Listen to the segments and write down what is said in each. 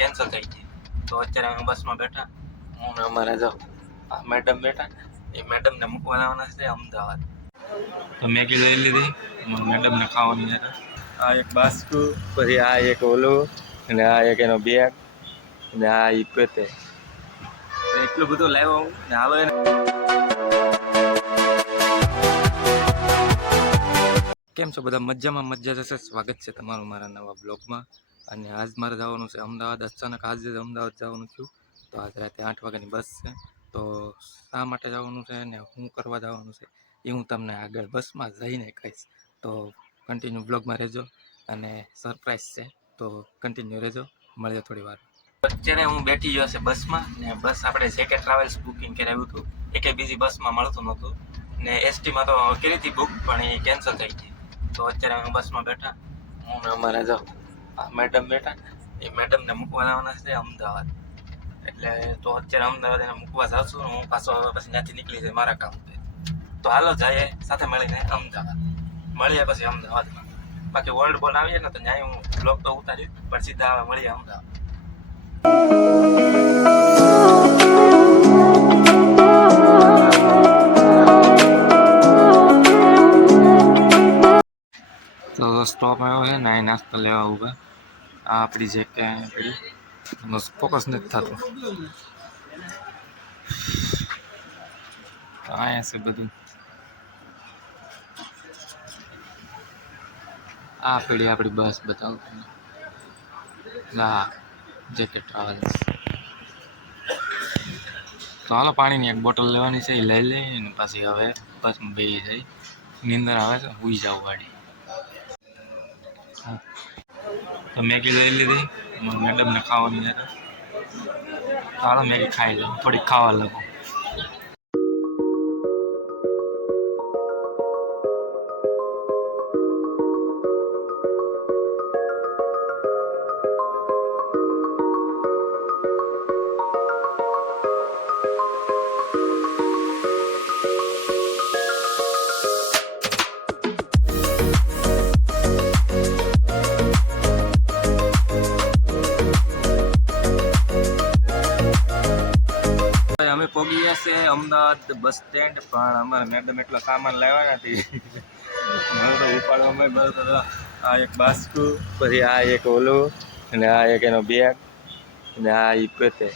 Cancel થઈ ગઈ. તો અત્યારે અમે બસમાં બેઠા. હું ને અમારે જો આ મેડમ બેઠા. એ મેડમને મૂકવા જવાના છે અમદાવાદ. તો મેગી લઈ લીધી. મેડમને ખાવાની છે. આ એક બાસ્કુ પછી આ એક ઓલું અને આ એક એનો બેગ અને આ ઈ પેતે. એટલું બધું લાવ્યો હું ને આવે કેમ છો બધા? મજામાં મજા જશે? સ્વાગત છે તમારું મારા નવા બ્લોગમાં અને આજ મારે જવાનું છે અમદાવાદ. અચાનક આજે જ અમદાવાદ જવાનું થયું. તો આજ રાતે આઠ વાગ્યાની બસ છે. તો શા માટે જવાનું છે ને શું કરવા જવાનું છે એ હું તમને આગળ બસમાં જઈને કહીશ. તો કન્ટિન્યુ બ્લોગમાં રહેજો અને સરપ્રાઈઝ છે. તો કન્ટિન્યુ રહેજો. મળીએ થોડી વાર. અત્યારે હું બેઠી ગયો છે બસમાં ને બસ આપણે જેકે ટ્રાવેલ્સ બુકિંગ કરાવ્યું હતું એકે બીજી બસમાં મળતું નહોતું. ને એસટીમાં તો કરી હતી બુક પણ એ કેન્સલ થઈ ગઈ. તો અત્યારે અમે બસમાં બેઠા. હું અમારે જો આ મેડમ બેઠા એ મેડમને મૂકવા જવાના છે અમદાવાદ. એટલે તો અત્યારે અમદાવાદ એને મૂકવા છું હું પાછો પછી ત્યાંથી નીકળી જાય મારા કામ પર તો હાલો જઈએ, સાથે મળીને અમદાવાદ. મળીએ પછી અમદાવાદમાં. બાકી વર્લ્ડ બોલ આવીએ ને તો ત્યાં હું બ્લોગ તો ઉતાર્યું પણ સીધા મળીએ અમદાવાદ. સ્ટોપ આવ્યો છે ને, અહીં નાસ્તો લેવા ઊભા આ આપણી જે કે આપણી ફોકસ નથી થતું. અહીંયા છે બધું. આ પેઢી આપણી બસ બતાવું હા જે ટ્રાવેલ્સ તો હાલો પાણીની એક બોટલ લેવાની છે, એ લઈ લઈને પાછી હવે બસમાં બે જાય નીંદર આવે છે, હુઈ જાવ ગાડી. તો મેગી લઈ લીધી. મેડમને ખાવાની ચાલો મેગી ખાઈ લઉં. થોડીક ખાવા લાગો. અમદાવાદ બસ સ્ટેન્ડ, પણ અમારા મેડમ એટલો સામાન લાવ્યા નથી. મને તો ઉપાડવામાં મને તો આ એક બાસ્કુ, પછી આ એક ઓલું, અને આ એક એનો બેગ અને આ એ પેતે.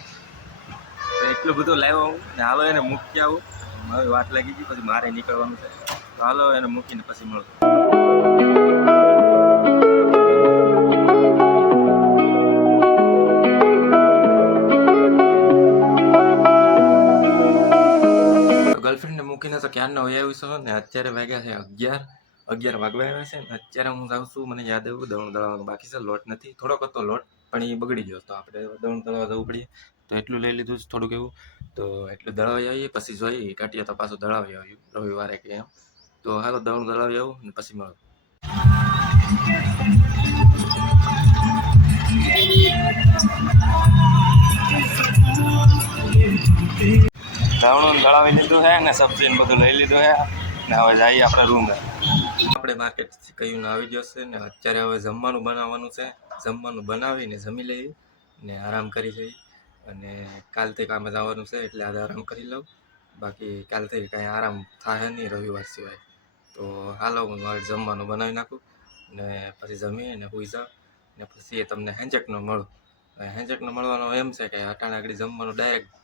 એટલું બધું લાવ્યો હું, ને હાલો એને મૂકી આવું. મારી વાત લાગી ગઈ, પછી મારે નીકળવાનું છે. તો હાલો એને મૂકીને પછી મળું. ગર્લફ્રેન્ડને મૂકીને તો ક્યારનો વહી આવ્યું છું? ને અત્યારે વાગ્યા છે અગિયાર. અગિયાર વાગવા આવ્યા છે. ને અત્યારે હું જાઉં છું, મને યાદ આવ્યું દવણ દળવાનું બાકી છે, લોટ નથી. થોડોક હતો લોટ, પણ એ બગડી ગયો તો આપણે દવણ દળવા જવું પડીએ તો એટલું લઈ લીધું થોડુંક એવું. તો એટલું દળાવી આવીએ, પછી જોઈએ. કાઢીએ તો પાછું દળાવી આવ્યું, રવિવારે કે એમ. તો હાલો દવણ દળાવી આવું, ને પછી મળું. ધાવણું દળાવી લીધું છે અને સબ્જીને બધું લઈ લીધું છે ને હવે જઈએ આપણે રૂમ આપણે માર્કેટથી કયું આવી ગયો છે ને અત્યારે હવે જમવાનું બનાવવાનું છે. જમવાનું બનાવીને જમી લઈએ ને આરામ કરી જઈએ અને કાલથી કામે જવાનું છે એટલે આજે આરામ કરી લઉં. બાકી કાલથી કાંઈ આરામ થાય નહીં રવિવાર સિવાય. તો હાલો હું મારે જમવાનું બનાવી નાખું ને પછી જમી અને હોઈ જાઉં ને પછી એ તમને હેંચકનો મળું. હેંચકનો મળવાનો એમ છે કે અટાણા આગળ જમવાનું ડાયરેક્ટ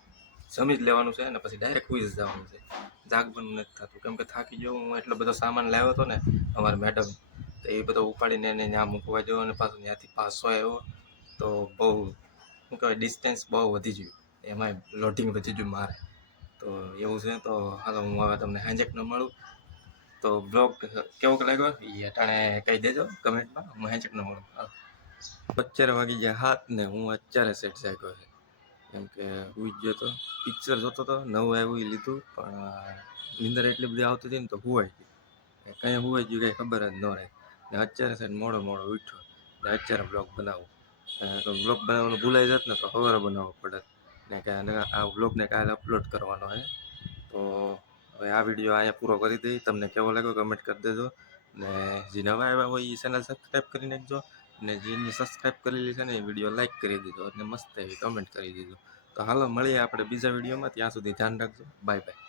જમી જ લેવાનું છે અને પછી ડાયરેક્ટ સુઈ જવાનું છે. જાગવાનું નથી થતું. કેમ કે થાકી ગયો હું, એટલો બધો સામાન લાવ્યો હતો ને, અમારા મેડમ તો એ બધો ઉપાડીને એને ત્યાં મૂકવા ગયો અને પાછું ત્યાંથી પાછો આવ્યો. તો બહુ, શું કહેવાય ડિસ્ટન્સ બહુ વધી ગયું. એમાંય લોડિંગ વધી ગયું મારે. તો એવું છે તો હાલો હું હવે તમને હાંજેક ન મળું. તો બ્લોગ કેવોક લાગ્યો? એ અટાણે કહી દેજો કમેન્ટમાં હું હાંજેક ન મળું. અત્યારે વાગી ગયા હાથ ને હું અત્યારે સેટ જાગ્યો છે. કેમ કે હું ગયો તો પિક્ચર જોતો હતો નવું આવ્યું એ લીધું, પણ નીંદર એટલી બધી આવતી હતી ને તો હુવાઈ ગઈ કંઈ હુવાઈ ગયું કંઈ ખબર જ ન રહે. ને અત્યારે છે મોડો મોડો ઉઠ્યો. ને અત્યારે બ્લોગ બનાવું. તો બ્લોગ બનાવવાનું ભૂલાઈ જત ને તો ખબર બનાવવો પડે. ને કે આ બ્લોગને કાલે અપલોડ કરવાનો છે તો હવે આ વીડિયો અહીંયા પૂરો કરી દઈ. તમને કેવો લાગ્યો કમેન્ટ કરી દેજો. ને જે નવા આવ્યા હોય એ ચેનલ સબસ્ક્રાઈબ કરી નાખજો ને જેને સબસ્ક્રાઈબ કરેલી છે ને એ વીડિયો લાઇક કરી દીધો અને મસ્ત એવી કમેન્ટ કરી દીધો. તો હાલો, મળીએ આપણે બીજા વિડીયોમાં ત્યાં સુધી ધ્યાન રાખજો. Bye bye